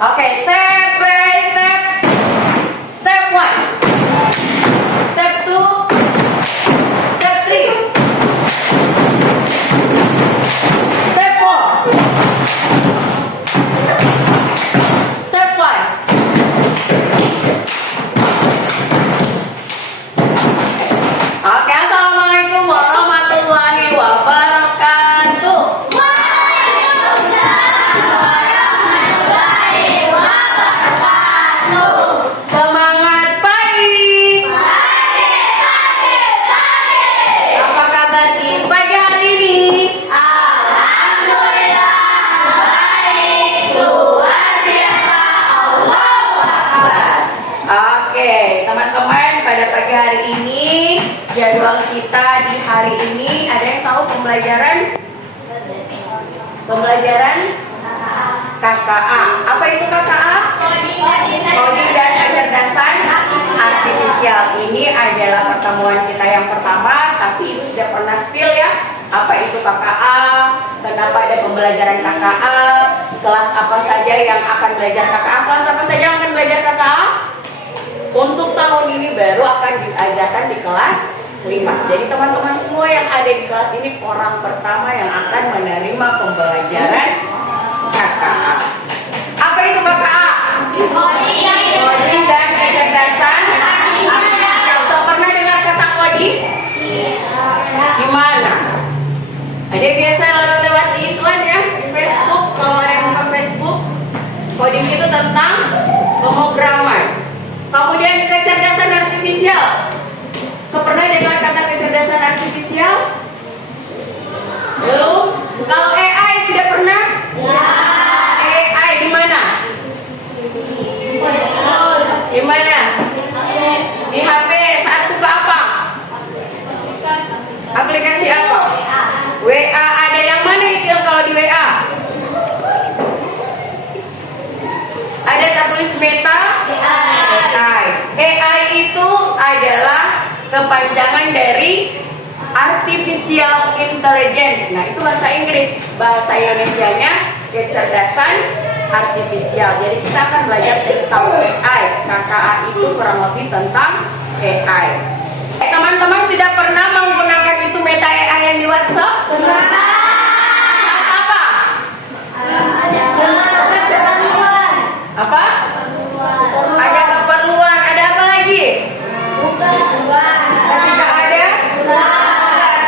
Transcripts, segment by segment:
Oke, step by step. Step 1, step 2, step 3, step 4, step 5. Oke, assalamualaikum warahmatullahi wabarakatuh. Semangat pagi. Apa kabar di pagi hari ini? Alhamdulillah baik, luar biasa, Allahu Akbar. Oke, teman-teman, pada pagi hari ini jadwal kita di hari ini ada yang tahu pembelajaran KKA. Apa itu KKA? Coding dan kecerdasan artifisial. Ini adalah pertemuan kita yang pertama, tapi ibu sudah pernah spill ya. Apa itu KKA? Kenapa ada pembelajaran KKA? Kelas apa saja yang akan belajar KKA? Kelas apa saja yang akan belajar KKA? Untuk tahun ini baru akan diajarkan di kelas 5. Jadi teman-teman semua yang ada di kelas ini orang pertama yang akan menerima pembelajaran KKA. Apa itu KKA? Coding dan kecerdasan artifisial. So, pernah dengar kata coding? Di mana? Ada biasa lewat di iklan ya di Facebook. Kalau ada yang buka Facebook, coding itu tentang pemrograman. Kemudian kecerdasan artifisial. So, pernah dengar kata kecerdasan artifisial? Belum? Kalau AI sudah pernah? AI di mana? Di mana? Di HP. Saat buka apa? Aplikasi apa? WA. Ada yang mana itu kalau di WA? Ada tak tulis meta? AI. AI itu adalah kepanjangan dari Artificial Intelligence. Nah, itu bahasa Inggris. Bahasa Indonesianya kecerdasan artifisial. Jadi kita akan belajar tentang AI. KKA itu kurang lebih tentang AI. Teman-teman sudah pernah menggunakan itu meta AI yang di WhatsApp? Apa? Apa? Ada keperluan. Ada apa lagi? Tidak ada?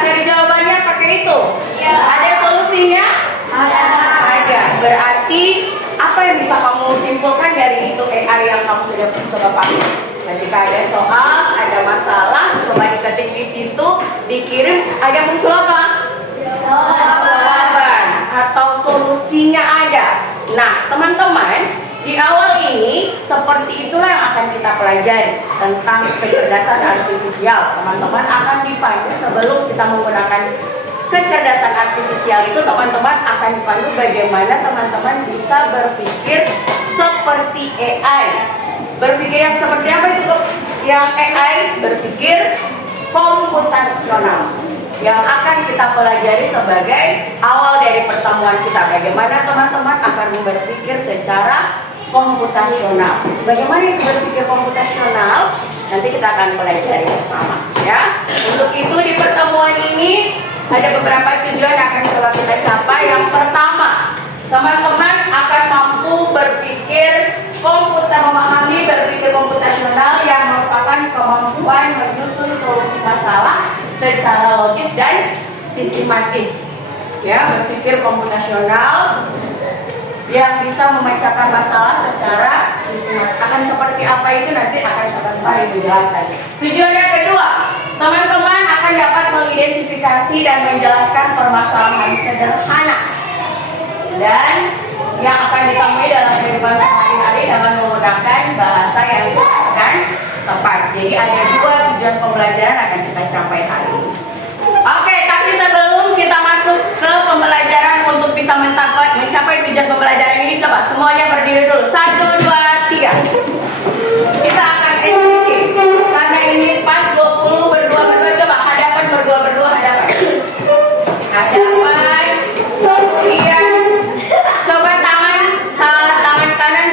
Cari jawabannya pakai itu. Ada solusinya? Ada. Berarti apa yang bisa kamu simpulkan dari itu AI yang kamu sudah coba pakai? Ketika ada soal, ada masalah, coba diketik di situ, dikirim, ada muncul apa? Jawaban atau solusinya ada. Nah, teman-teman, di awal ini seperti itulah yang akan kita pelajari tentang kecerdasan artifisial. Teman-teman akan dipandu sebelum kita menggunakan kecerdasan artifisial itu, teman-teman akan dipandu bagaimana teman-teman bisa berpikir seperti AI. Berpikir yang seperti apa itu? Yang AI berpikir komputasional. Yang akan kita pelajari sebagai awal dari pertemuan kita. Bagaimana teman-teman akan berpikir secara komputasional. Bagaimana itu berpikir komputasional? Nanti kita akan pelajari bersama ya. Untuk itu di pertemuan ini ada beberapa tujuan yang akan coba kita capai. Yang pertama, teman-teman akan mampu berpikir memahami berpikir komputasional yang merupakan kemampuan menyusun solusi masalah secara logis dan sistematis. Ya, berpikir komputasional yang bisa memecahkan masalah secara sistematis. Akan seperti apa itu nanti akan saya jelaskan. Tujuan yang kedua, teman-teman akan dapat mengidentifikasi dan menjelaskan permasalahan sederhana dan yang akan ditemui dalam kehidupan sehari-hari dengan menggunakan bahasa yang jelas dan tepat. Jadi ada dua tujuan pembelajaran akan kita capai hari ini. Oke, tapi sebelum kita masuk ke pembelajaran untuk bisa mencapai tujuan pembelajaran ini, coba semuanya berdiri dulu. 1, 2, 3. Kita akan SPT. Karena ini pas 20 berdua-berdua. Coba hadapan berdua-berdua, hadapan. Hadapan. Kemudian coba tangan kanan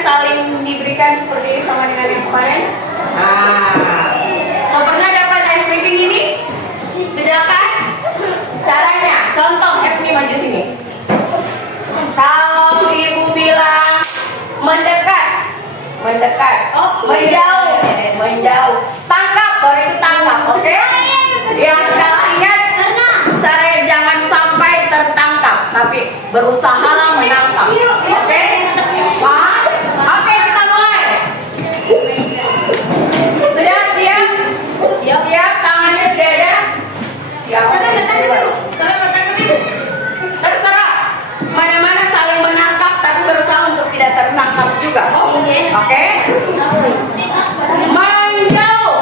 mendekat. Menjauh, menjauh. Tangkap, baru itu tangkap, oke? Yang kalah ingat, caranya jangan sampai tertangkap, tapi berusahalah menangkap, oke? Paham? Oke, kita mulai. Sudah siap? Siap, tangannya sudah ada? Siap. Terserah. Mana-mana saling menangkap, tapi berusaha untuk tidak tertangkap juga. Oke? Menjauh.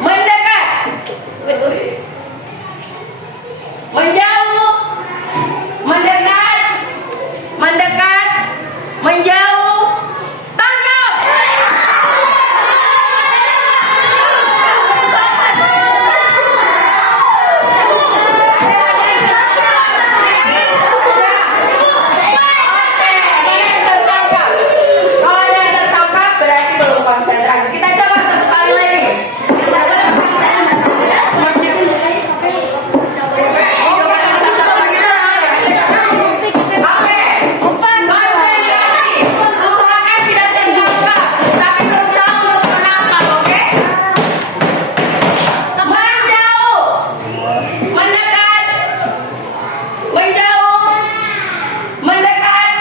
Mendekat. Menjauh. Mendekat. Mendekat. Menjauh. Tangkap. Kalau yang tertangkap berarti belum konsentrasi. Kita coba satu kali lagi. Oke. Konsentrasi. Usahakan tidak tertangkap, tapi berusaha untuk menangkap, oke? Menjauh. Mendekat. Menjauh. Mendekat.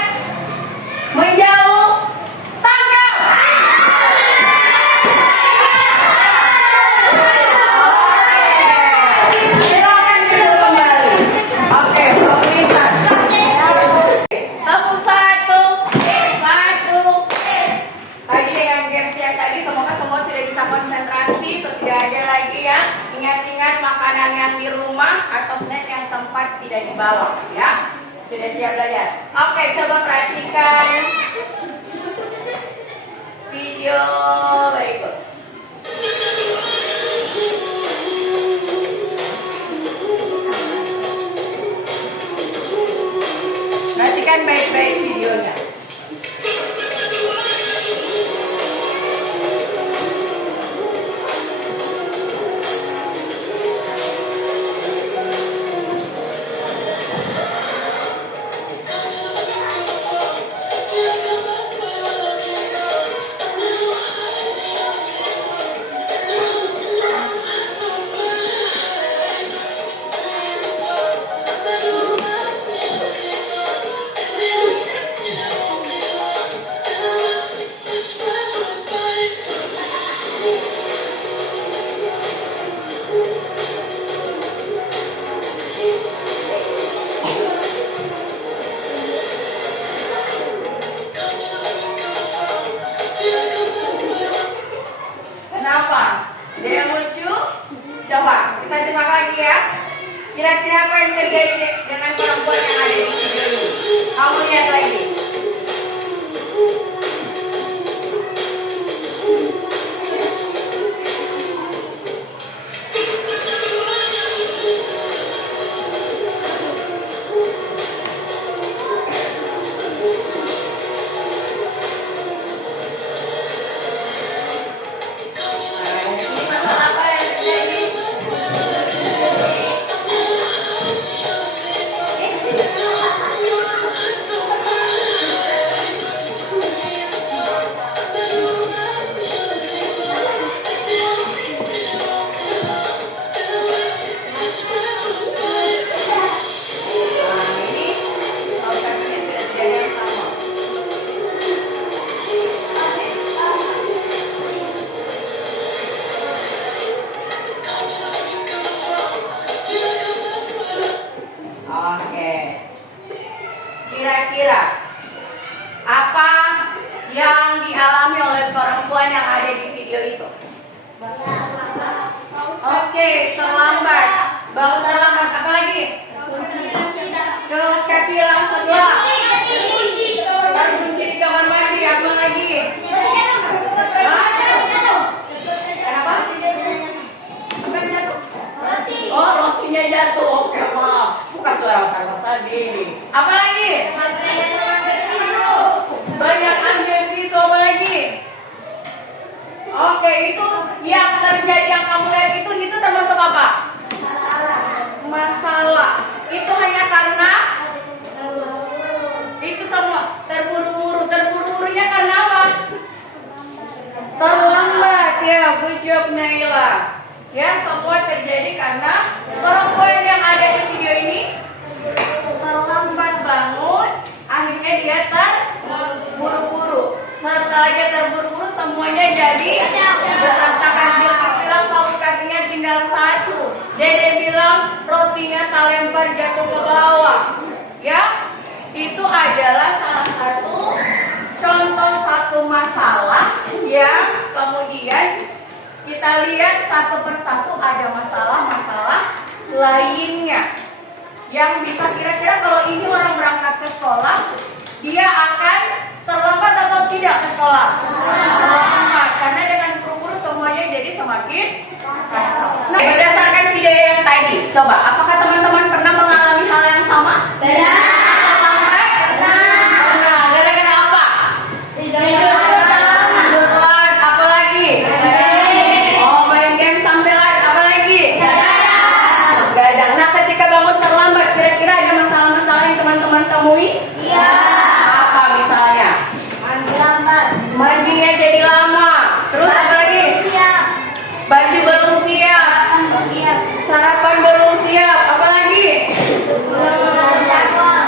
Menjauh. Tangkap. Silakan duduk kembali. Oke, pemerintah. Tepuk satu. Satu. Tadi dengan games yang tadi semoga semua sudah bisa konsentrasi. Tidak ada lagi ya. Ingat-ingat makanan yang di rumah atau snack yang sempat tidak dibawa ya. Sudah siap belajar? Oke, coba perhatikan video berikut. Perhatikan baik-baik videonya. Kenapa? Ada yang lucu? Coba kita simak lagi ya. Kira-kira apa yang terjadi dengan perempuan yang ada di video ini? Kamu lihat lagi. Masalah apa yang terjadi? Oke. Kira-kira apa yang dialami oleh perempuan yang ada di video itu? Oke, terlambat. Bangun terlambat. Apa lagi? Terus kaki langsung gelap. Terkunci di kamar mandi. Apa lagi? Hah? Kenapa? Apa yang jatuh? Oh, rotinya jatuh. Oke, maaf. Bukan suara besar-besar gini. Apa lagi? Banyak ambil tisu. Apa lagi? Oke, itu yang terjadi yang kamu lihat itu termasuk apa? Masalah. Itu hanya karena itu semua Ya, semua terjadi karena perempuan yang ada di video ini terlambat bangun, akhirnya dia terburu-buru. Setelah dia terburu-buru, semuanya jadi berantakan. Dia bilang kaos kakinya tinggal satu. Dede bilang rotinya tak lempar jatuh ke bawah. Ya, itu adalah salah satu contoh satu masalah yang kemudian kita lihat satu persatu ada masalah-masalah lainnya yang bisa kira-kira kalau ini orang berangkat ke sekolah, dia akan terlambat atau tidak ke sekolah? Terlambat, karena dengan buru-buru semuanya jadi semakin kacau. Nah, berdasarkan video yang tadi, coba apakah teman-teman pernah mengalami hal yang sama? Sampai? Pernah. Gara-gara apa? Tidur telat, apa lagi? Oh, main game sampai lat, apa lagi? Begadang. Nah, ketika bangun terlambat, kira-kira ada masalah-masalah yang teman-teman temui? Apa misalnya? Mandinya jadi lama. Terus apa lagi? Baju belum siap. Sarapan belum siap. Apa lagi?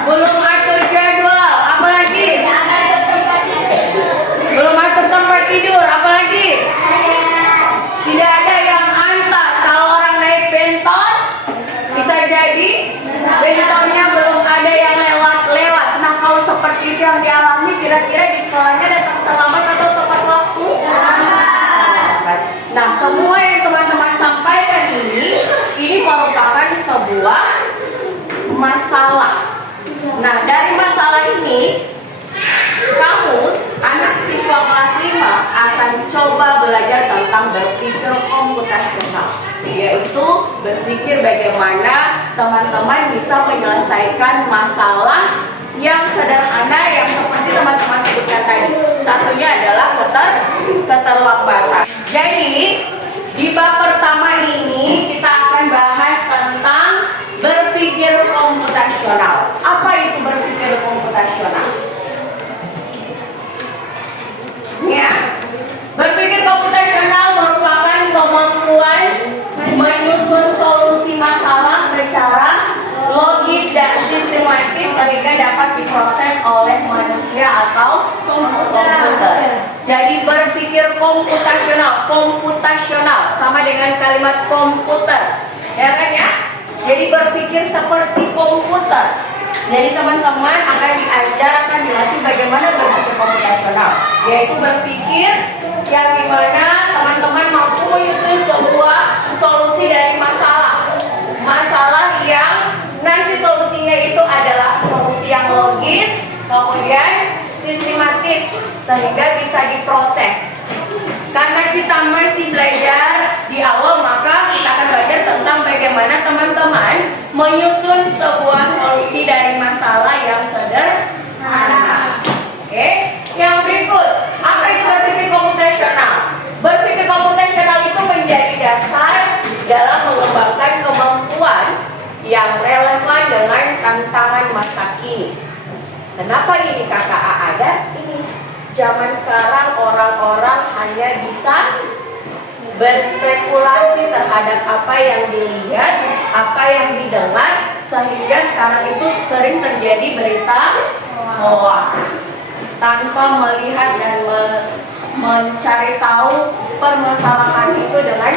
Belum atur jadwal. Apa lagi? Belum atur tempat tidur. Apa lagi? Tidak ada yang antar. Kalau orang naik bentor, bisa jadi bentornya belum ada yang lewat-lewat. Nah, kalau seperti itu yang dialami, kira-kira di sekolahnya datang terlambat atau tepat waktu? Nah, semua yang teman-teman sampaikan ini merupakan sebuah masalah. Nah, dari masalah ini, kamu, anak siswa kelas 5 akan coba belajar tentang berpikir komputasional, yaitu berpikir bagaimana teman-teman bisa menyelesaikan masalah yang sederhana yang seperti teman-teman sebutkan tadi. Satunya adalah keterlambatan. Jadi, di bab pertama ini kita akan bahas tentang berpikir komputasional. Apa itu berpikir komputasional? Ya, berpikir komputasional merupakan kemampuan menyusun solusi masalah secara logis dan sistematis sehingga dapat diproses oleh manusia atau komputer. Jadi berpikir komputasional sama dengan kalimat komputer, ya kan ya? Jadi berpikir seperti komputer. Jadi teman-teman akan dilatih bagaimana berpikir komputasional, yaitu berpikir yang dimana teman-teman mampu menyusun sebuah solusi dari masalah yang nanti solusinya itu adalah solusi yang logis, kemudian sistematis sehingga bisa diproses. Karena kita masih belajar di awal, maka kita akan belajar tentang bagaimana teman-teman menyusun sebuah solusi dari masalah yang sederhana. Oke, yang berikut, apa itu berpikir komputasional? Berpikir komputasional itu menjadi dasar dalam mengembangkan kemampuan yang relevan dengan tantangan masa kini. Kenapa ini KKA ada? Ini zaman sekarang orang-orang hanya bisa berspekulasi terhadap apa yang dilihat, apa yang didengar, sehingga sekarang itu sering terjadi berita hoax tanpa melihat dan mencari tahu permasalahan itu dengan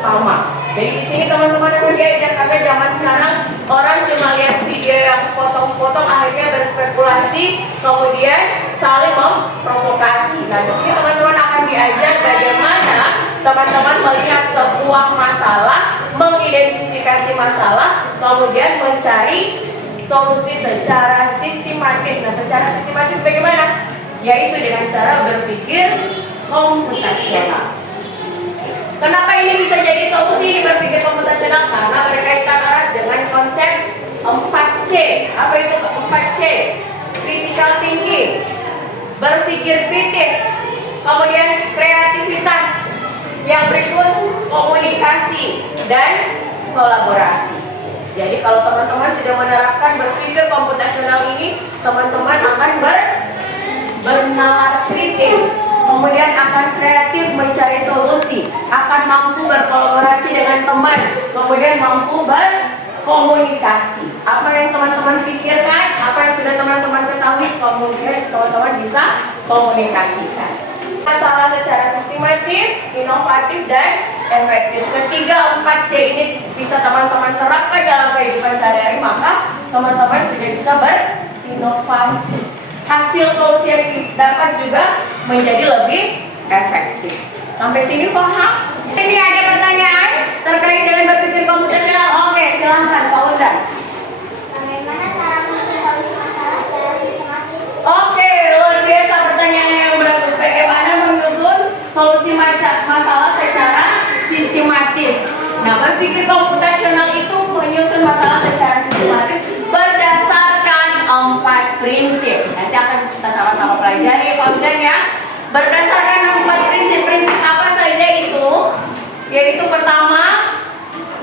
sama. Jadi di sini teman-teman akan diajar karena zaman sekarang orang cuma lihat video yang sepotong-sepotong akhirnya berspekulasi, kemudian saling memprovokasi. Nah di sini teman-teman akan diajar bagaimana teman-teman melihat sebuah masalah, mengidentifikasi masalah, kemudian mencari solusi secara sistematis. Nah secara sistematis bagaimana? Yaitu dengan cara berpikir komputasional. Kenapa ini bisa jadi solusi berpikir komputasional? Karena berkaitan erat dengan konsep 4C. Apa itu 4C? Critical thinking, berpikir kritis, kemudian kreativitas, yang berikut komunikasi dan kolaborasi. Jadi kalau teman-teman sudah menerapkan berpikir komputasional ini, teman-teman akan bernalar kritis, kemudian akan kreatif mencari solusi, akan mampu berkolaborasi dengan teman, kemudian mampu berkomunikasi. Apa yang teman-teman pikirkan, apa yang sudah teman-teman ketahui, kemudian teman-teman bisa komunikasikan. Masalah secara sistematis, inovatif, dan efektif. Ketiga 4C ini bisa teman-teman terapkan dalam kehidupan sehari-hari, maka teman-teman sudah bisa berinovasi. Hasil solusi yang dapat juga menjadi lebih efektif. Sampai sini paham? Ini ada pertanyaan terkait dengan berpikir komputasional. Oke, silahkan Pak Uzan. Bagaimana cara menyusun solusi masalah secara sistematis? Oke, luar biasa pertanyaannya yang bagus. Bagaimana menyusun solusi masalah secara sistematis? Nah, berpikir komputasional itu menyusun masalah secara sistematis berdasarkan 4 prinsip. Nanti akan kita sama-sama pelajari, Pak Udan ya. Berdasarkan 4 prinsip apa saja itu? Yaitu pertama,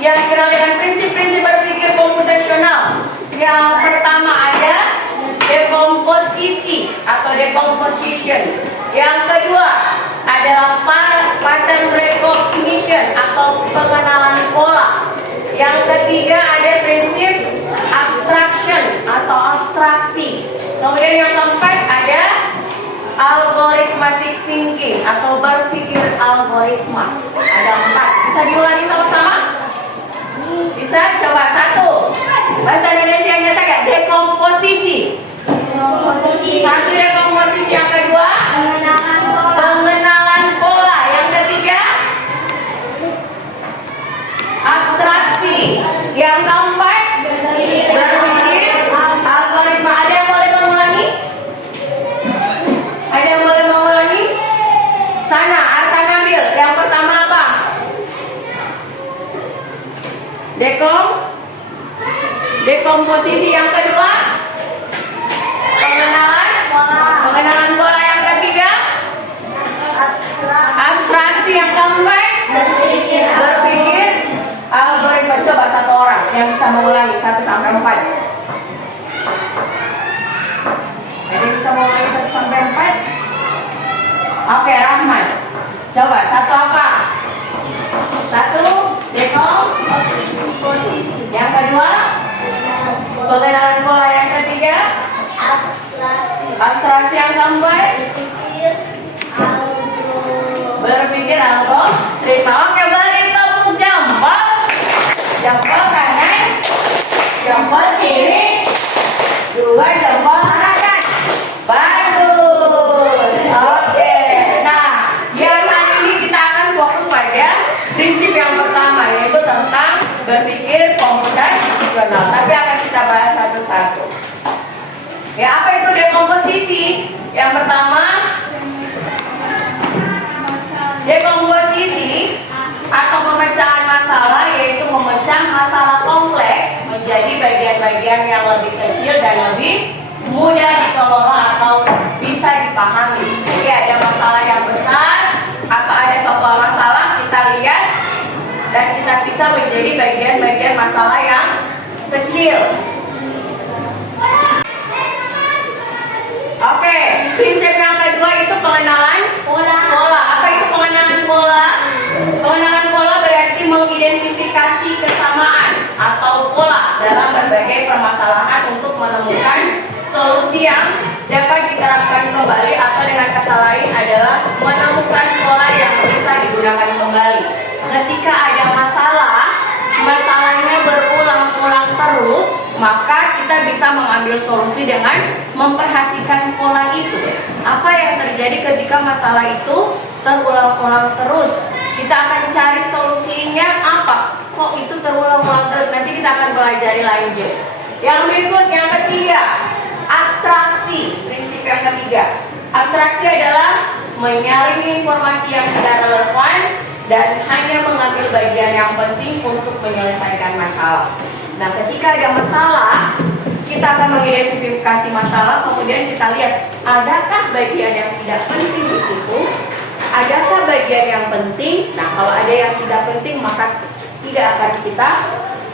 yang dikenal dengan prinsip-prinsip berpikir komputasional. Yang pertama ada dekomposisi atau decomposition. Yang kedua adalah pattern recognition atau pengenalan pola. Yang ketiga ada prinsip abstraction atau abstraksi. Kemudian yang keempat ada algorithmic thinking atau berpikir algoritma. Ada 4. Bisa diulangi sama-sama? Bisa? Coba 1. Bahasa Indonesianya saya dekomposisi. Satu dekomposisi. Yang kedua pengenalan pola. Yang ketiga abstraksi. Yang keempat berpikir algoritma. Ada yang boleh mengulangi? Ada yang boleh mengulangi? Sana, Arkan ambil. Yang pertama apa? Dekomposisi. Yang kedua pengenalan pola. Yang ketiga abstraksi. Yang keempat berpikir algoritma. Coba satu orang yang bisa mengulangi 1 sampai 4. Ada yang bisa mengulangi 1 sampai 4? Oke, Rahman. Coba satu apa? 1 dekomposisi. Yang kedua pengenalan pola. Yang ketiga abstraksi. Yang keempat berpikir algoritma. Oke, beri tepuk jempol. Jempol kanan, jempol kiri, 2 jempol kanan. Bagus. Oke. Nah, yang hari ini kita akan fokus pada prinsip yang pertama, yaitu tentang berpikir komputasional. Tapi akan kita bahas satu-satu. Ya, apa itu dekomposisi? Yang pertama, dekomposisi atau pemecahan masalah, yaitu memecah masalah kompleks menjadi bagian-bagian yang lebih kecil dan lebih mudah dikelola atau bisa dipahami. Jadi ada masalah yang besar atau ada sebuah masalah, kita lihat dan kita bisa menjadi bagian-bagian masalah yang kecil. Oke, prinsip yang kedua itu pengenalan pola. Apa itu pengenalan pola? Pengenalan pola berarti mengidentifikasi kesamaan atau pola dalam berbagai permasalahan untuk menemukan solusi yang dapat diterapkan kembali, atau dengan kata lain adalah menemukan pola yang bisa digunakan kembali. Ketika ada masalahnya berulang-ulang terus, maka kita bisa mengambil solusi dengan memperhatikan pola itu. Apa yang terjadi ketika masalah itu terulang-ulang terus? Kita akan cari solusinya apa? Kok itu terulang-ulang terus? Nanti kita akan pelajari lanjut. Yang berikut, yang ketiga, abstraksi. Prinsip yang ketiga, abstraksi adalah menyaring informasi yang tidak relevan dan hanya mengambil bagian yang penting untuk menyelesaikan masalah. Nah, ketika ada masalah, kita akan mengidentifikasi masalah, kemudian kita lihat adakah bagian yang tidak penting di situ, adakah bagian yang penting. Nah, kalau ada yang tidak penting, maka tidak akan kita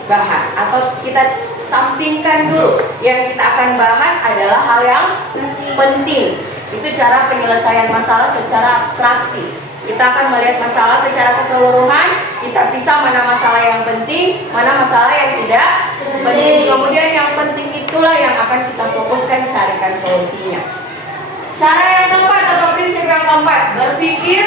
bahas atau kita sampingkan dulu. Yang kita akan bahas adalah hal yang penting. Itu cara penyelesaian masalah secara abstraksi. Kita akan melihat masalah secara keseluruhan, kita pisah mana masalah yang penting, mana masalah yang tidak penting. Kemudian yang penting itulah yang akan kita fokuskan carikan solusinya. Cara yang keempat atau prinsip yang keempat, berpikir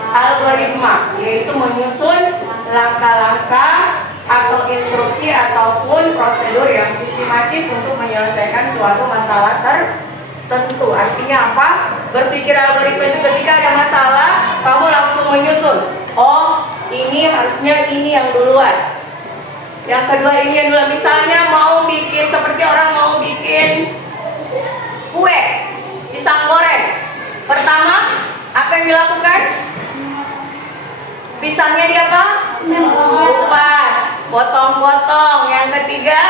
algoritma, yaitu menyusun langkah-langkah atau instruksi ataupun prosedur yang sistematis untuk menyelesaikan suatu masalah tertentu. Artinya apa? Berpikir algoritma itu ketika ada masalah, kamu langsung menyusun. Oh, ini harusnya ini yang duluan. Yang kedua ini yang duluan. Misalnya mau bikin seperti orang mau bikin kue, pisang goreng. Pertama, apa yang dilakukan? Pisangnya dia apa? Kupas, potong-potong. Yang ketiga,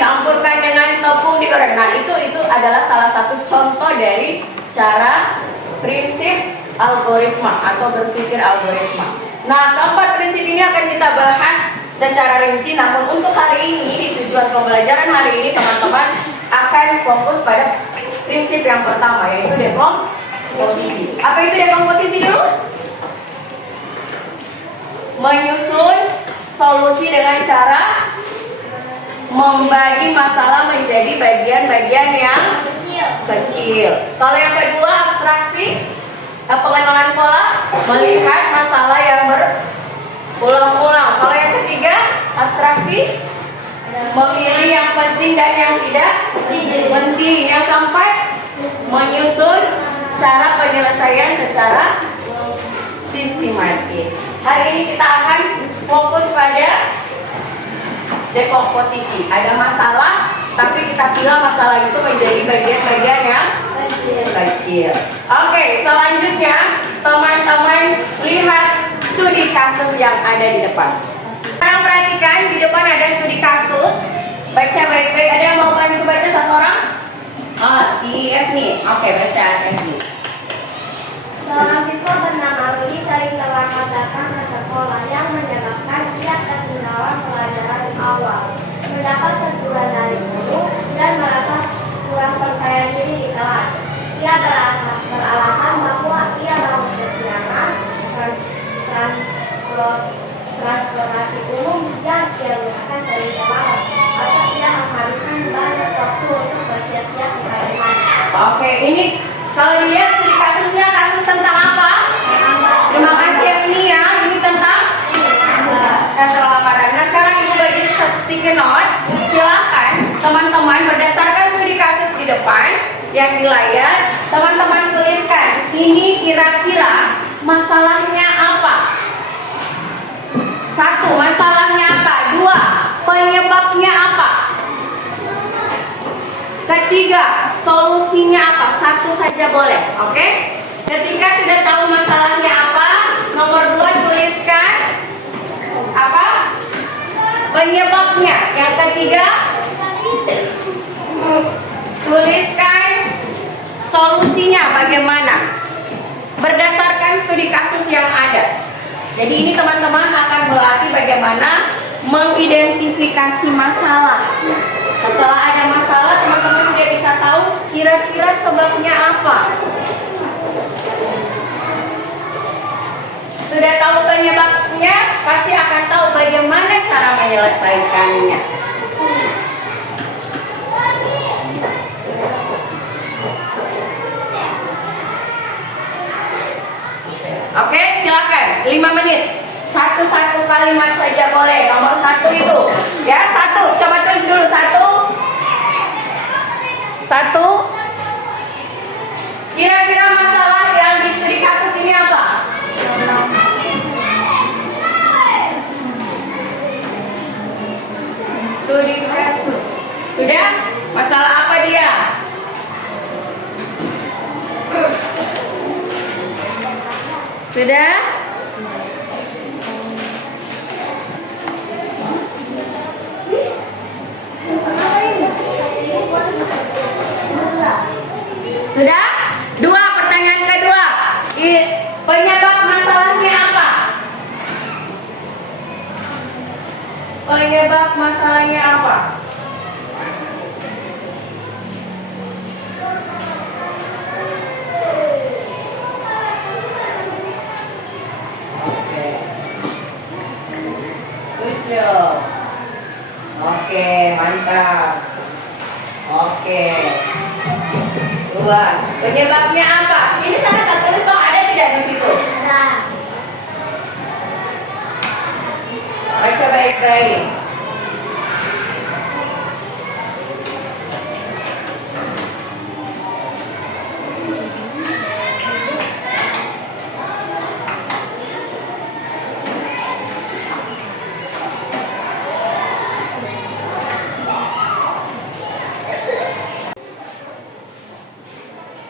campurkan dengan tepung digoreng. Nah, itu adalah salah satu contoh dari cara prinsip algoritma atau berpikir algoritma. Nah, keempat prinsip ini akan kita bahas secara rinci. Namun untuk hari ini, tujuan pembelajaran hari ini teman-teman akan fokus pada prinsip yang pertama, yaitu dekomposisi. Apa itu dekomposisi dulu? Menyusun solusi dengan cara membagi masalah menjadi bagian-bagian yang kecil. Kalau yang kedua, abstraksi, pengenalan pola, melihat masalah yang berulang-ulang. Kalau yang ketiga, abstraksi, memilih yang penting dan yang tidak penting. Yang keempat, menyusun cara penyelesaian secara sistematis. Hari ini kita akan fokus pada dekomposisi. Ada masalah, tapi kita pilih masalah itu menjadi bagian-bagian yang kecil. Oke, selanjutnya teman-teman lihat studi kasus yang ada di depan. Sekarang perhatikan, di depan ada studi kasus. Baca baik-baik. Ada yang mau bantu baca satu orang? IF nih. Oke, baca F nih. Seorang siswa bernama Rudi sering telat datang ke sekolah yang menyebabkan ia ketinggalan pelajaran awal, mendapat teguran dari guru dan merasa kurang percaya diri di kelas. Ia beralasan bahwa ia mau kesiangan transportasi umum yang ia gunakan sering telat, atau ia menghabiskan banyak waktu untuk bersiap-siap di kalimat. Oke, ini kalau dilihat studi kasusnya, kasus tentang apa? Terima kasih Evni ya. Ini tentang keterlambatan. Nah, sekarang ibu bagi sticky note. Silakan teman-teman berdasarkan studi kasus di depan yang di layar, teman-teman tuliskan ini kira-kira masalahnya apa? 1. Masalahnya apa? 2. Penyebabnya apa? Ketiga, solusinya apa? 1 saja boleh, oke? Ketika sudah tahu masalahnya apa, nomor 2 tuliskan apa? Penyebabnya. Yang ketiga, tuliskan solusinya bagaimana? Berdasarkan studi kasus yang ada. Jadi ini teman-teman akan melatih bagaimana mengidentifikasi masalah. Setelah ada masalah, teman-teman sudah bisa tahu kira-kira sebabnya apa. Sudah tahu penyebabnya, pasti akan tahu bagaimana cara menyelesaikannya. Oke, silakan 5 menit. Satu kalimat saja boleh. Nomor 1 itu, ya 1. Coba tulis dulu 1. Kira-kira masalah yang di studi kasus ini apa? Studi kasus. Sudah? Masalah apa dia? Sudah? Sudah? 2, pertanyaan kedua. Penyebab masalahnya apa? Penyebab masalahnya apa? kebutuhan. Penyebabnya apa? Ini sana tertulis dong, ada tidak di situ? Baca baik-baik.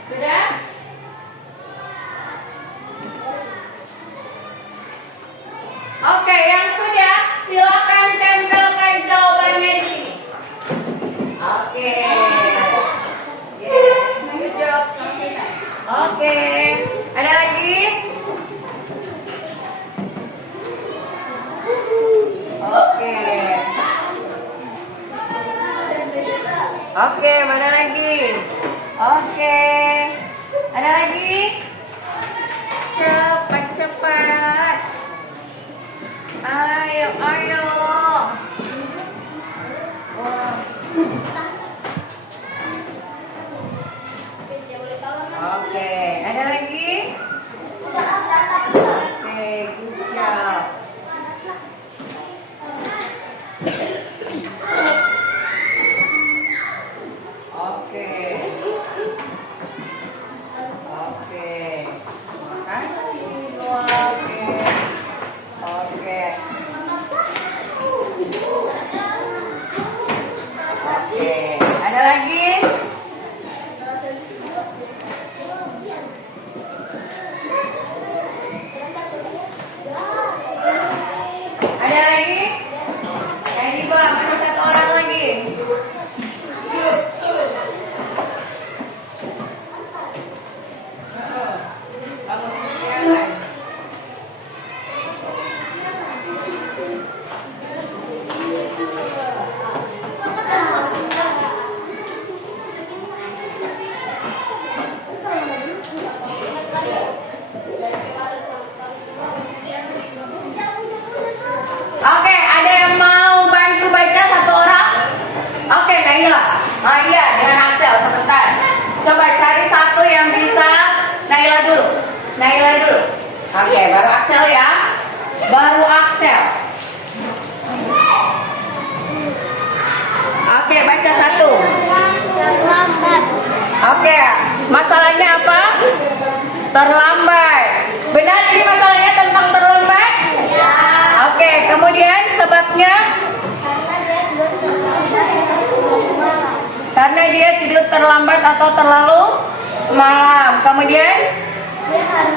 Sudah? Oke, yang sudah silakan tempelkan jawabannya di sini. Oke. Yes, good job. Oke, ada lagi? Oke. Oke, mana lagi? Oke. Ada lagi? Cepat-cepat. Ayo, ayo. Wah. Oke, ada lagi? Oke, good job. Oke. Oke. Makasih, oke. Oke. Oke, ada lagi? Ada lagi? Yang di bawah masih satu orang lagi. Bangun kesiangan. Oke, ada yang mau bantu baca satu orang? Oke, Naila, Maria dengan Axel sebentar. Coba cari satu yang bisa. Naila dulu. Naila dulu. Oke, baru Axel ya. Baru Axel. Oke, baca satu. Terlambat. Oke, masalahnya apa? Terlambat. Benar ini masalahnya tentang terlambat? Oke, kemudian sebabnya? Karena dia tidur terlambat atau terlalu malam. Kemudian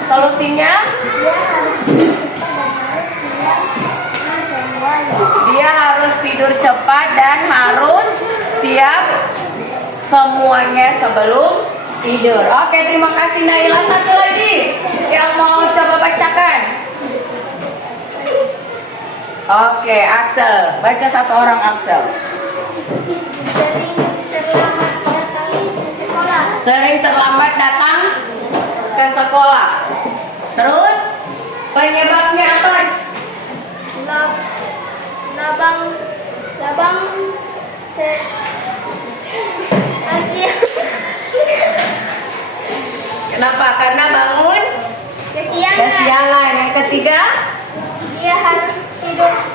solusinya? Dia harus tidur cepat dan harus siap semuanya sebelum tidur. Oke, terima kasih Naila. Satu lagi yang mau coba bacakan. Oke, Axel. Baca satu orang Axel. Sering terlambat datang ke sekolah. Sering terlambat datang ke sekolah. Terus penyebabnya apa? Labang Kenapa? Karena bangun kesiangan. kesiangan. Yang ketiga,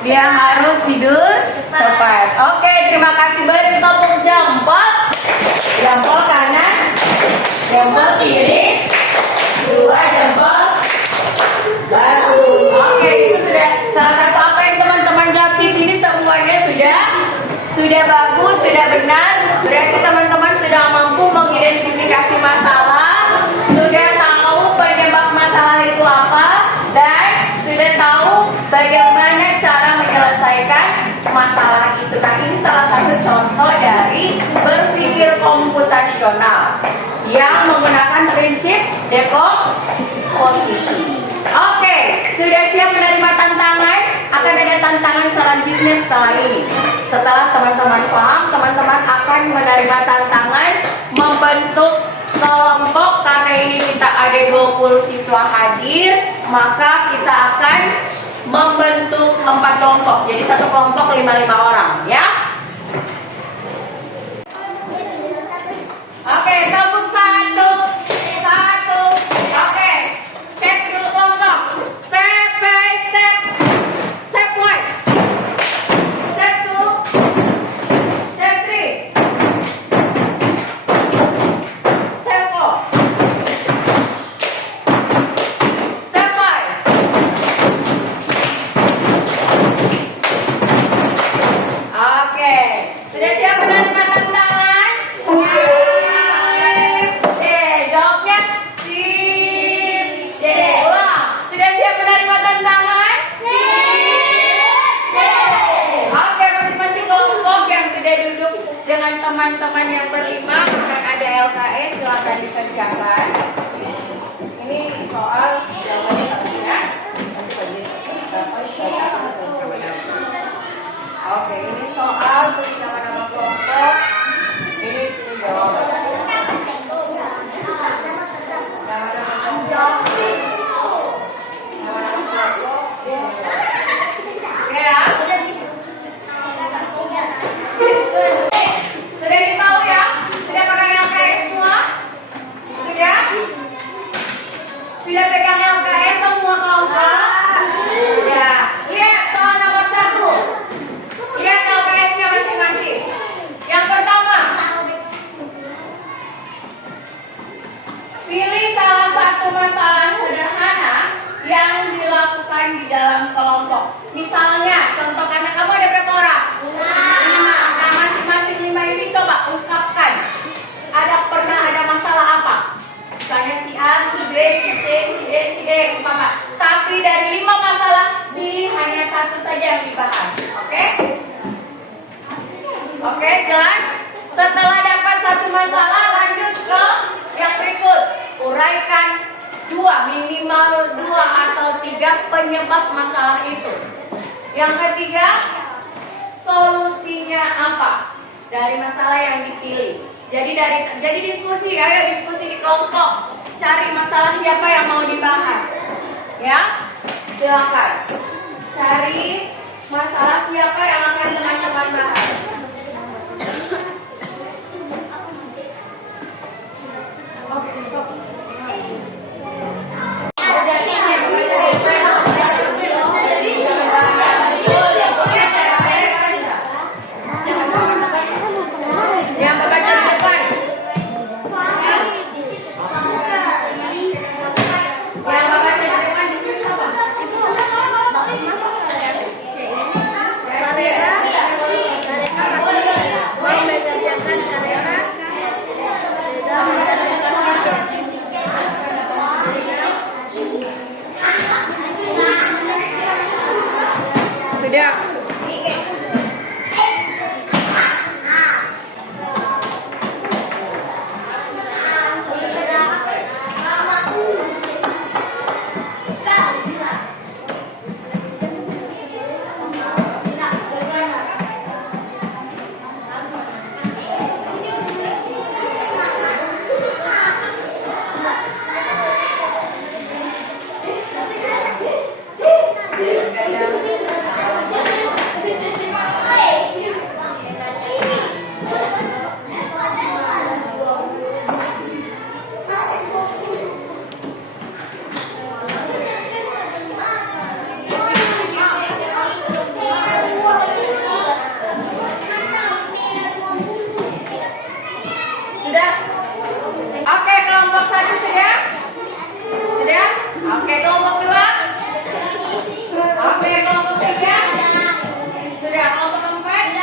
Dia harus tidur cepat. Oke, terima kasih. Beri tepuk jempol. Jempol kanan, jempol kiri, dua jempol. Bagus. Oke, itu sudah salah satu apa yang teman-teman jawab di sini semuanya sudah bagus, sudah benar. Berarti teman-teman sudah mampu mengidentifikasi masalah, sudah tahu penyebab masalah itu apa, dan sudah tahu bagaimana cara menyelesaikan masalah itu. Nah, ini salah satu contoh dari berpikir komputasional yang menggunakan prinsip dekomposisi. Oke, sudah siap menerima tantangan? Akan ada tantangan selanjutnya setelah ini. Setelah teman-teman paham, teman-teman akan menerima tantangan membentuk kelompok. Karena ini kita ada 20 siswa hadir, maka kita akan membentuk 4 kelompok. Jadi satu kelompok 5 orang, ya. Oke, kelompok 1. teman-teman yang berlima akan ada LKS, silakan dikerjakan. Ini soal jawabannya ya. Oke, ini soal tulis nama-nama kelompok. Ini sini jawaban. Nama-nama kelompok. Ya. Sudah ditahu ya? Sudah pegang LKS semua? Sudah? Sudah pegang LKS semua kelompok? Ya. Lihat soal nomor 1. Lihat LKS-nya masing-masing. Yang pertama, pilih salah satu masalah sederhana yang dilakukan di dalam kelompok. Misalnya, contoh karena kamu ada berapa orang? 5. Nah, masing-masing 5 ini coba ungkapkan. Pernah ada masalah apa? Misalnya si A, si B, si C, si D, si E, umpama. Tapi dari 5 masalah, pilih hanya satu saja yang dibahas. Oke? Oke, jelas? Setelah dapat satu masalah, lanjut ke yang berikut. Uraikan minimal 2 atau 3 penyebab masalah itu. Yang ketiga, solusinya apa dari masalah yang dipilih. Jadi diskusi, ayo diskusi di kelompok. Cari masalah siapa yang mau dibahas. Ya, silakan. Cari masalah siapa yang akan teman-teman bahas. Oke, stop. Yang membaca di depan. Yang membaca di depan di sini siapa? Sudah. Sudah? Oke, kelompok 1 sudah? Sudah? Oke, kelompok 2? Oke, kelompok 3? Sudah, kelompok 4?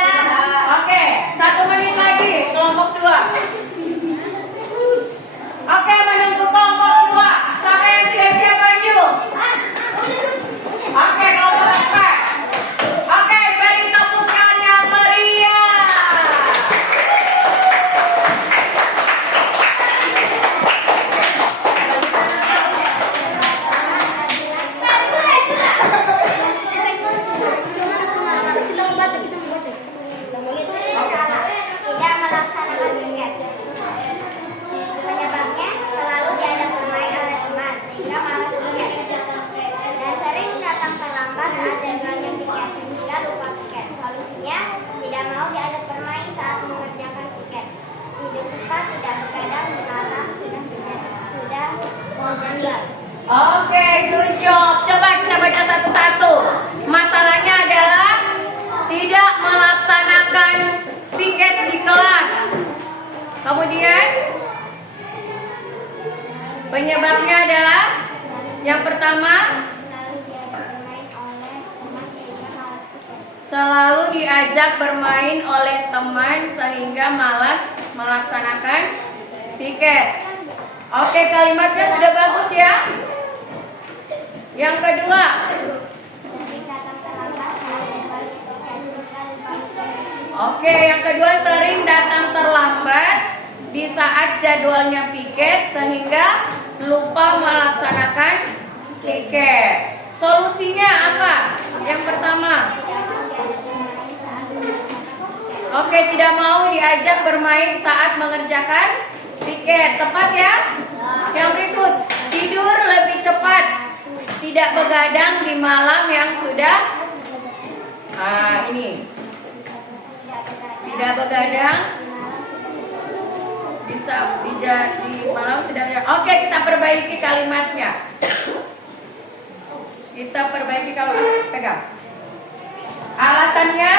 Oke, 1 menit lagi, kelompok 2. Oke, menunggu kelompok 2. Siapa yang sudah siap maju? Oke, kelompok 4. Oke, beri tepukan yang meriah. Tidak melaksanakan piket. Penyebabnya selalu diajak bermain oleh teman sehingga malas piket dan sering datang terlambat saat deadline piket sehingga lupa piket. Solusinya tidak mau diajak bermain saat mengerjakan piket. Hidup cepat tidak begadang sekarang sudah piket sudah mau jadi. Oke, good job. Coba kita baca satu-satu. Masalahnya adalah tidak melaksanakan piket di kelas. Kemudian penyebabnya adalah yang pertama, selalu diajak bermain oleh teman sehingga malas melaksanakan piket. Oke, kalimatnya sudah bagus ya. Yang kedua, Oke, yang kedua sering datang terlambat di saat jadwalnya piket sehingga lupa melaksanakan piket. Solusinya apa? Yang pertama. Oke, tidak mau diajak bermain saat mengerjakan piket. Tepat ya? Yang berikut, tidur lebih cepat. Tidak begadang di malam yang sudah ini. Tidak begadang bisa di malam sudah. Oke, kita perbaiki kalimatnya. Kita perbaiki kalau pegang. Alasannya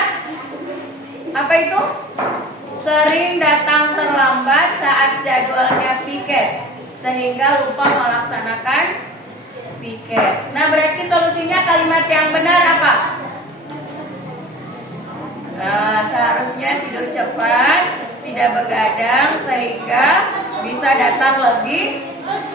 apa itu? Sering datang terlambat saat jadwalnya piket sehingga lupa melaksanakan piket. Nah, berarti solusinya kalimat yang benar apa? Nah, seharusnya tidur cepat, tidak begadang sehingga bisa datang lebih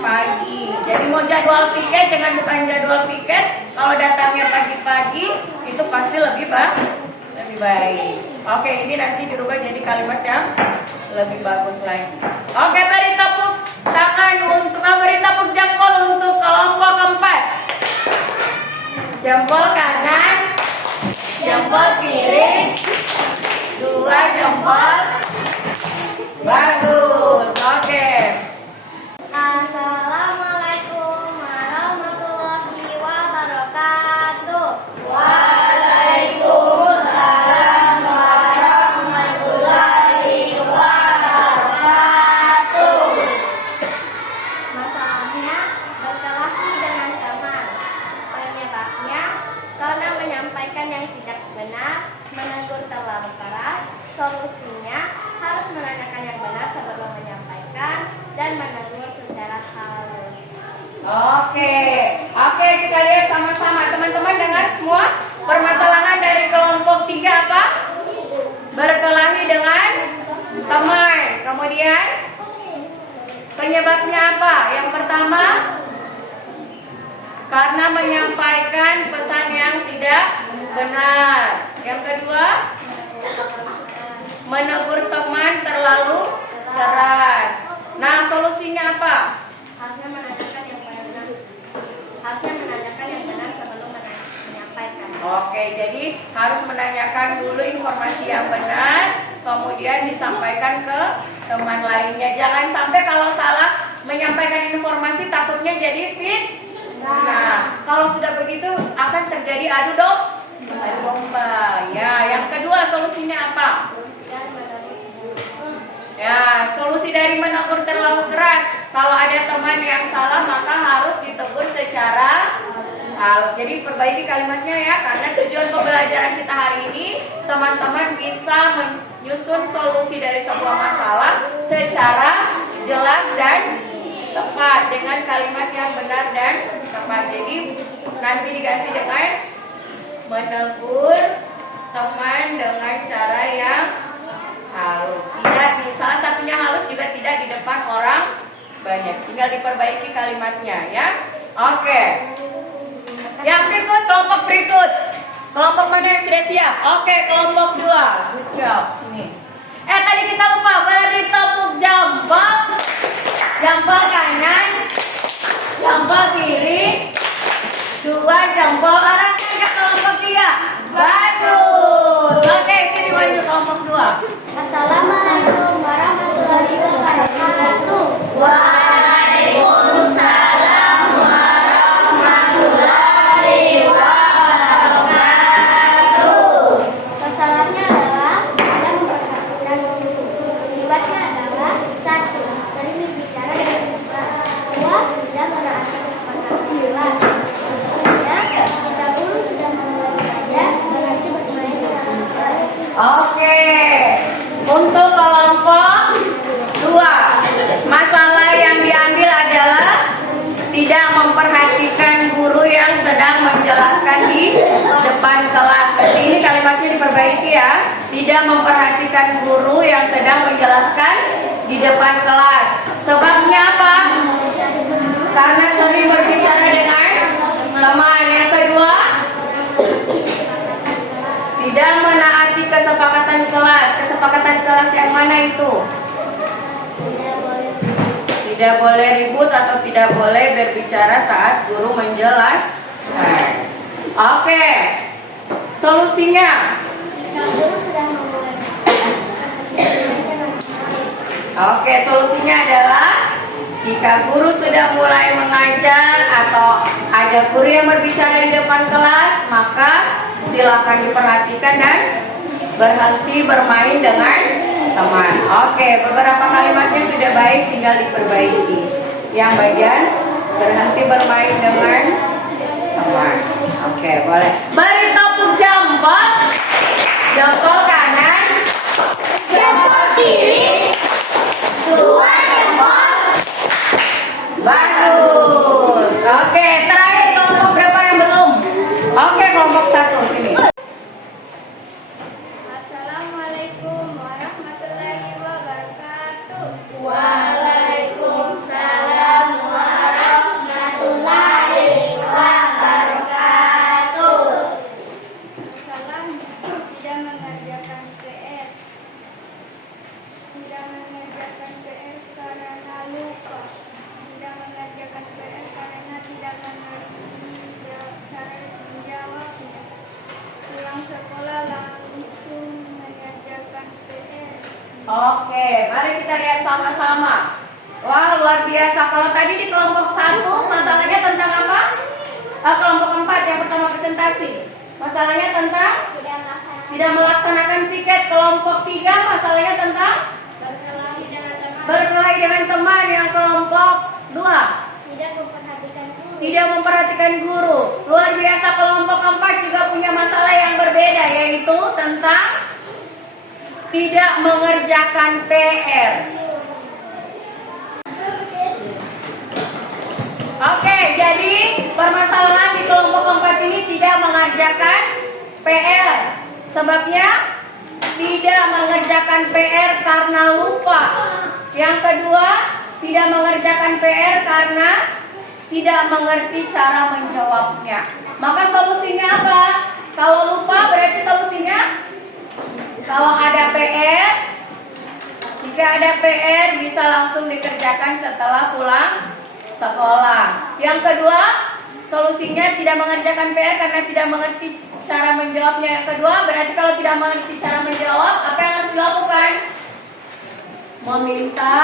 pagi. Jadi mau jadwal piket dengan bukan jadwal piket, kalau datangnya pagi-pagi itu pasti lebih baik. Oke, ini nanti dirubah jadi kalimat yang lebih bagus lagi. Oke, beri tepuk tangan untuk beri tepuk jempol untuk kelompok keempat. Jempol kanan, jempol kiri, 2 jempol. Bagus. Oke. Assalamualaikum warahmatullahi wabarakatuh. Waalaikumsalam warahmatullahi wabarakatuh. Masalahnya berkelahi dengan teman. Penyebabnya karena menyampaikan yang tidak benar, menegur terlalu keras. Solusinya harus menanyakan yang benar sebelum menyampaikan dan menegur secara halus. Oke, kita lihat sama-sama. Teman-teman dengar semua? Permasalahan dari kelompok 3 apa? Berkelahi dengan teman. Kemudian penyebabnya apa? Yang pertama, karena menyampaikan pesan yang tidak benar. Yang kedua, menegur teman terlalu keras. Nah, solusinya apa? Harusnya menanyakan yang benar. Harusnya menanyakan yang benar sebelum menyampaikan. Oke, jadi harus menanyakan dulu informasi yang benar, kemudian disampaikan ke teman lainnya. Jangan sampai kalau salah menyampaikan informasi takutnya jadi Nah, kalau sudah begitu akan terjadi adu domba. Ya, yang kedua solusinya apa? Ya, solusi dari menegur terlalu keras. Kalau ada teman yang salah maka harus ditegur secara halus. Jadi perbaiki kalimatnya ya, karena tujuan pembelajaran kita hari ini teman-teman bisa menyusun solusi dari sebuah masalah secara jelas dan tepat dengan kalimat yang benar dan tepat. Jadi nanti diganti dengan menegur teman dengan cara yang halus. Tidak, salah satunya halus juga tidak di depan orang banyak. Tinggal diperbaiki kalimatnya ya. Oke. Yang berikut kelompok berikut. Kelompok mana yang sudah siap? Oke, kelompok 2. Good job. Sini. Tadi kita lupa beri tepuk jempol. Jempol kanan, jempol kiri, 2 jempol. Arahkan ke kelompok 3. Bagus. Oke, sini maju kelompok 2. Assalamualaikum warahmatullahi wabarakatuh. Waalaikumsalam warahmatullahi wabarakatuh. Masalahnya adalah tidak memperhatikan akibatnya adalah 1. Sering berbicara dengan cepat. 2. Tidak menaati kesepakatan jelas. 3. Kita dulu sudah mulai belajar berarti bermain dengan baik. Oke. Untuk kelompok 2, masalah yang diambil adalah tidak memperhatikan guru yang sedang menjelaskan di depan kelas. Jadi ini kalimatnya diperbaiki ya. Tidak memperhatikan guru yang sedang menjelaskan di depan kelas. Sebabnya apa? Karena sering berbicara dengan teman. Yang kedua, tidak menaati kesepakatan kelas. Kesepakatan kelas yang mana itu? Tidak boleh ribut atau tidak boleh berbicara saat guru menjelaskan. Oke. Solusinya. Oke, solusinya adalah jika guru sudah mulai mengajar atau ada guru yang berbicara di depan kelas, maka silakan diperhatikan dan berhenti bermain dengan teman. Oke, beberapa kalimatnya sudah baik, tinggal diperbaiki. Yang bagian berhenti bermain dengan teman. Oke, boleh. Beri tepuk jempol. Jempol kanan, Jempol kiri, dua jempol. bagus. Oke, terakhir kelompok berapa yang belum? Oke, kelompok 1 sini. Assalamualaikum warahmatullahi wabarakatuh. Waalaikumsalam warahmatullahi wabarakatuh. Salam tidak mengerjakan PR. Tidak mengerjakan PR karena lupa. Tidak mengerjakan PR karena tidak mengerti cara menjawabnya. Pulang sekolah langsung mengerjakan PR. Oke, mari kita lihat sama-sama. Wah, luar biasa. Kalau tadi di kelompok 1 masalahnya tentang apa? Kelompok 4 yang pertama presentasi. Masalahnya tentang tidak melaksanakan piket. Kelompok 3 masalahnya tentang Berkelahi dengan teman. berkelahi dengan teman. Yang kelompok 2 Tidak memperhatikan guru. tidak memperhatikan guru. Luar biasa, kelompok 4 juga punya masalah yang berbeda, yaitu tentang tidak mengerjakan PR. Oke, jadi permasalahan di kelompok 4 ini tidak mengerjakan PR. Sebabnya tidak mengerjakan PR karena lupa. Yang kedua, tidak mengerjakan PR karena tidak mengerti cara menjawabnya. Maka solusinya apa? Kalau lupa berarti solusinya kalau ada PR, jika ada PR bisa langsung dikerjakan setelah pulang sekolah. Yang kedua, solusinya tidak mengerjakan PR karena tidak mengerti cara menjawabnya. Yang kedua, berarti kalau tidak mengerti cara menjawab, apa yang harus dilakukan? Meminta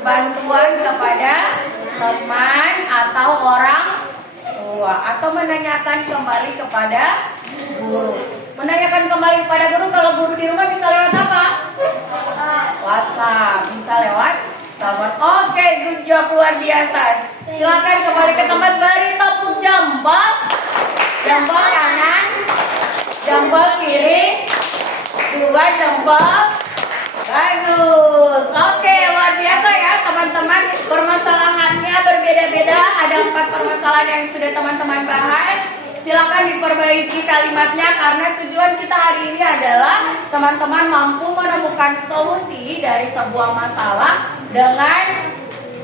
bantuan kepada teman atau orang tua, atau menanyakan kembali kepada guru. Menanyakan kembali kepada guru, kalau guru di rumah bisa lewat apa? WhatsApp, bisa lewat telepon. Oke, good job, luar biasa. Silakan kembali ke tempat, beri tepuk jempol. Jempol kanan, jempol kiri, dua jempol. Bagus. Oke, luar biasa ya teman-teman. Permasalahannya berbeda-beda. Ada 4 permasalahan yang sudah teman-teman bahas. Silakan diperbaiki kalimatnya karena tujuan kita hari ini adalah teman-teman mampu menemukan solusi dari sebuah masalah dengan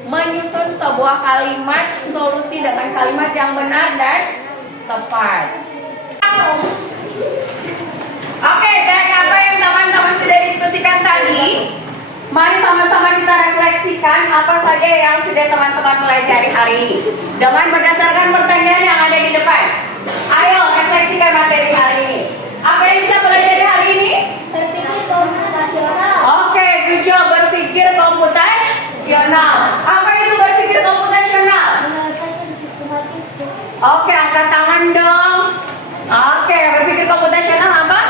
menyusun sebuah kalimat solusi dengan kalimat yang benar dan tepat. Oke, dari apa yang teman-teman sudah diskusikan tadi, mari sama-sama kita refleksikan apa saja yang sudah teman-teman pelajari hari ini dengan berdasarkan pertanyaan yang ada di depan. Ayo refleksikan materi hari ini. Apa yang kita pelajari hari ini? Berpikir komputasional. Oke, good job, berpikir komputasional. Apa itu berpikir komputasional? Menyelesaikan sistematis. Oke, angkat tangan dong. Oke, berpikir komputasional apa?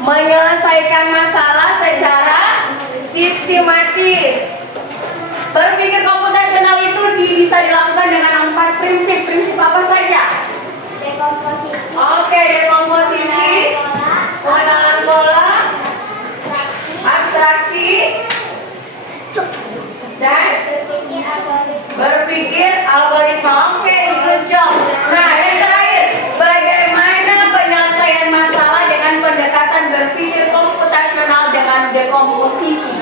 Menyelesaikan masalah secara sistematis. Berpikir komputasional itu bisa dilakukan dengan 4 prinsip. Prinsip apa saja? Dekomposisi. Oke, dekomposisi, pengenalan pola, abstraksi, dan Berpikir algoritma. berpikir algoritma. Oke, good job. Nah, yang terakhir, bagaimana penyelesaian masalah dengan pendekatan berpikir komputasional dengan dekomposisi?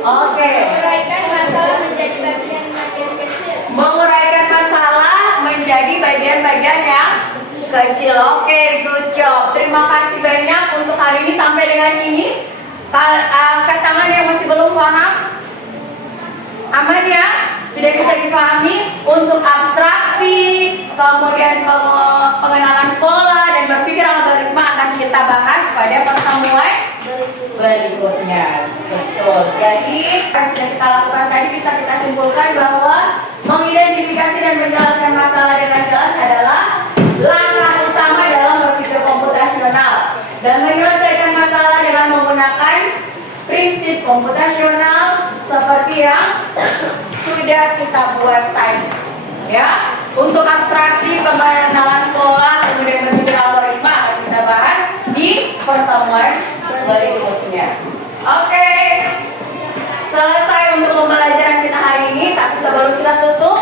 Oke. Menguraikan masalah menjadi bagian-bagian kecil. Menguraikan masalah menjadi bagian-bagian yang Kecil, oke, good job. Terima kasih banyak untuk hari ini. Sampai dengan ini, angkat tangan yang masih belum paham. Aman ya? Sudah bisa dipahami untuk abstraksi, kemudian pengenalan pola dan berpikir algoritma akan kita bahas pada pertemuan berikutnya. Betul. Jadi, yang sudah kita lakukan tadi bisa kita simpulkan bahwa mengidentifikasi dan menjelaskan masalah dengan jelas adalah langkah utama dalam berpikir komputasional dan menyelesaikan masalah dengan menggunakan prinsip komputasional seperti yang sudah kita buat tadi. Ya, untuk abstraksi, pengenalan pola, kemudian berpikir algoritma akan kita bahas di pertemuan berikutnya. Oke, selesai untuk pembelajaran kita hari ini. Tapi sebelum kita tutup,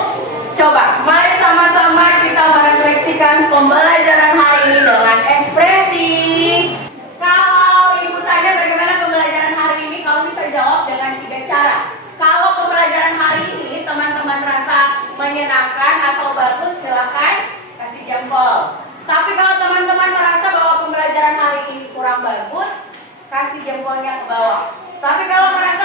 coba mari sama-sama kita merefleksikan pembelajaran hari ini dengan ekspresi. Kalau ibu tanya bagaimana pembelajaran hari ini, kamu bisa jawab dengan 3 cara. Kalau pembelajaran hari ini teman-teman rasa menyenangkan atau bagus, silahkan kasih jempol. Tapi kalau teman-teman merasa bahwa pembelajaran hari ini kurang bagus, kasih jempolnya ke bawah. Tapi kalau merasa